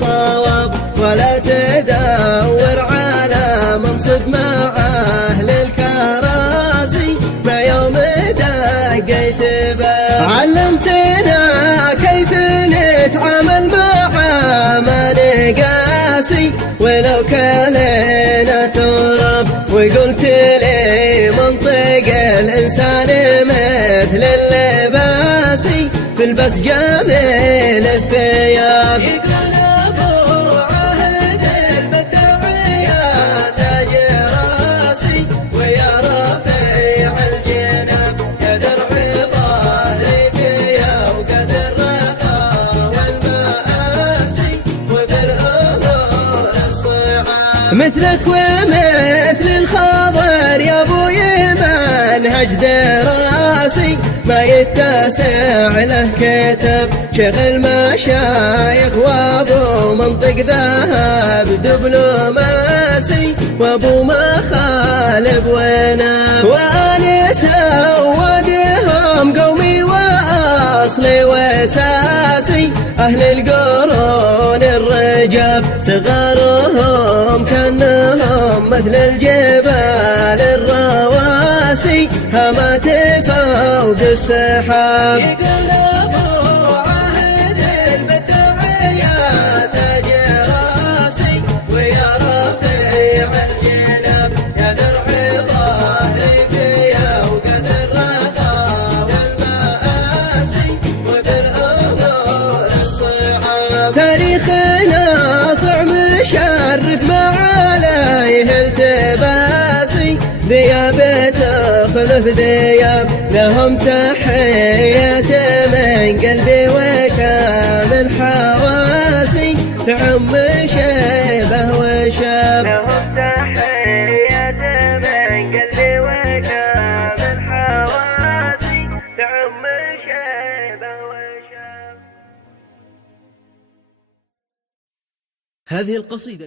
الصواب، ولا تدور على منصب مع أهل الكراسي، ما يوم دقيت باب. علمتنا كيف نتعامل مع ما نقاسي، ولو كلنا تراب، وقلت لي منطق الإنسان مثل اللباسي، تلبس جميل الثياب. يقول أبو عهد بالدرعية تاج راسي، ويا رفيع الجناب يا درع ظهري فيا، وقد الرخاء والمآسي، وفي الأمور الصعاب. مثلك ومثل الخضر يا أبوي منهج دراسي، ما يتسع له كتاب شيخ المشايخ، وابو منطق ذهب دبلوماسي، وابو مخالب وناب. وانس ودهم قومي واصلي واساسي، اهل القرون الرجاب، صغارهم كانهم مثل الجبال الرواسي، هامات فوق السحاب. يقول أبو عهد بالدرعية تاج راسي، ويا رفيع الجناب يا درع ظهري فيا، وقد الرخاء والمآسي، وفي الأمور الصعاب. تاريخنا صع مشرف ما عليه التباسي، ذياب تخلف ذياب، لهم تحية من قلبي وكامل حواسي، تعم شيبه وشاب. لهم تحية من قلبي وكامل حواسي، تعم شيبه وشاب. هذه القصيدة